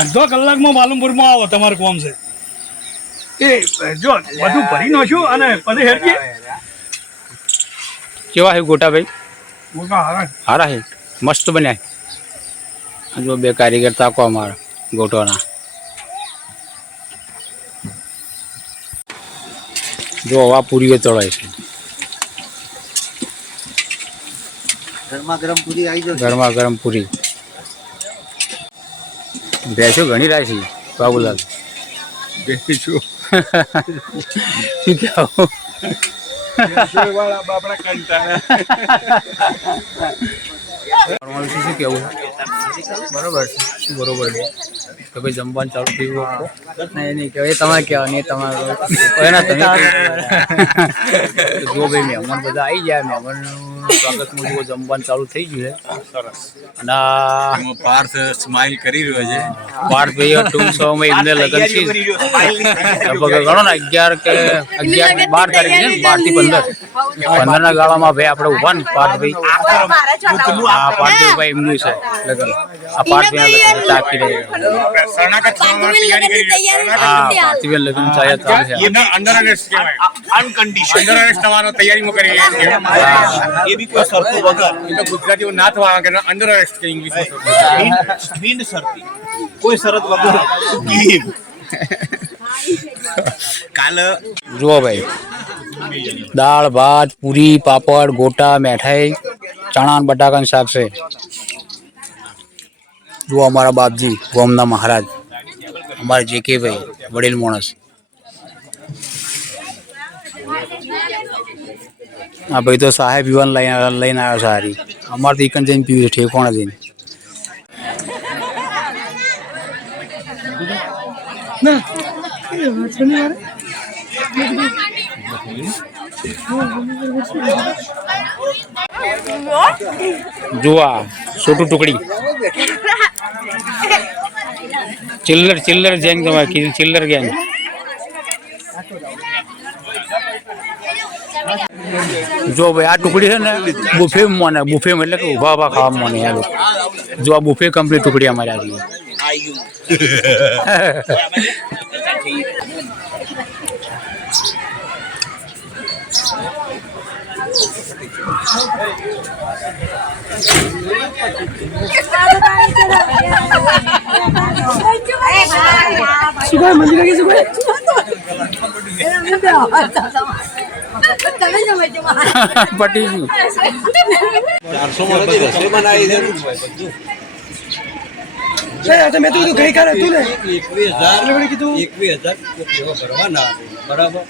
અડધો કલાકમાં પાલનપુરમાં આવો, તમારે કોમ છે એ જો બધું ભરી નાખ્યું અને પછી હેઠી કેવા હે ગોટા ભાઈ? મોટા હારા હે, મસ્ત બન્યા. જો બે કારીગર તાકો અમારા ગોટોના. જો હવા પૂરીઓ ચડાય છે. ગરમા ગરમ પૂરી આવી જાય. ગરમા ગરમ પૂરી. ભેંસો ઘણી રાખી બાબુલાલ. બેસી છું શું કહેવું? બાપડા કંટાળે. શું કેવું? બરોબર છે. શું બરોબર છે કે ભાઈ જમવાનું ચાલુ થયું? નહીં કહેવાય, એ તમારે કહેવાય નહીં, તમારું એના તમે જો ભાઈ મહેમાન બધા આવી ગયા, મહેમાનનું સ્વાગત મુજબ જમવાનું ચાલુ થઈ ગયું છે. અને પાર્થ સ્માઈલ કરી રહ્યો છે. પાર્થભાઈ ટૂંક સમયમાં એમને લગ્ન છે લગભગ ગણો ને 12 તારીખ છે ને, 12 થી 15 ના ગાળામાં ભાઈ આપણે ઉભા ને પાર્થભાઈ. હા પાર્થભાઈ એમનું છે લગ્ન. આ પાર્થભાઈ લગ્ન ચાકી રહી. હા પાર્થભાઈ લગ્ન ચાલે ચાલે છે. અંડર અરેસ્ટ કહેવાય. અનકન્ડિશન અંડર અરેસ્ટ થવાનો તૈયારીમાં કરી એ બી કોઈ શરતો વગર. એ તો ગુજરાતીઓ ના થવા કે અંડર અરેસ્ટ કે ઇંગ્લિશમાં બિન શરતી કોઈ શરત વગર. કાલ જુઓ ભાઈ, દાળ ભાત પૂરી પાપડ ગોટા મેઠાઈ ચણા બટાકાનું શાક છે. જુઓ અમારા બાપજી ગોમના મહારાજ, અમારા જે કે ભાઈ વડીલ માણસ. હા ભાઈ તો સાહેબ પીવાનું લઈને આવ્યો સારી. અમારે તો એકન જઈને પીવું છે ઠેકોણા જઈને. જુआ छोटू टुकड़ी चिल्लर चिल्लर गैंग तुम्हारी चिल्लर गैंग. जो भाई आ टुकड़ी है ना बुफे में, बुफे में એટલે કે ઉભા ઉભા ખાવા મને યાર. જો આ બુફે કમ્પ્લીટ ટુકડી અમારે આવી ગઈ. सुबह मंदिर के सुबह પટી ગયું. 400 બનાવી દે. मैं तो कहीं कर तू ने 21000 ભરવાના બરાબર.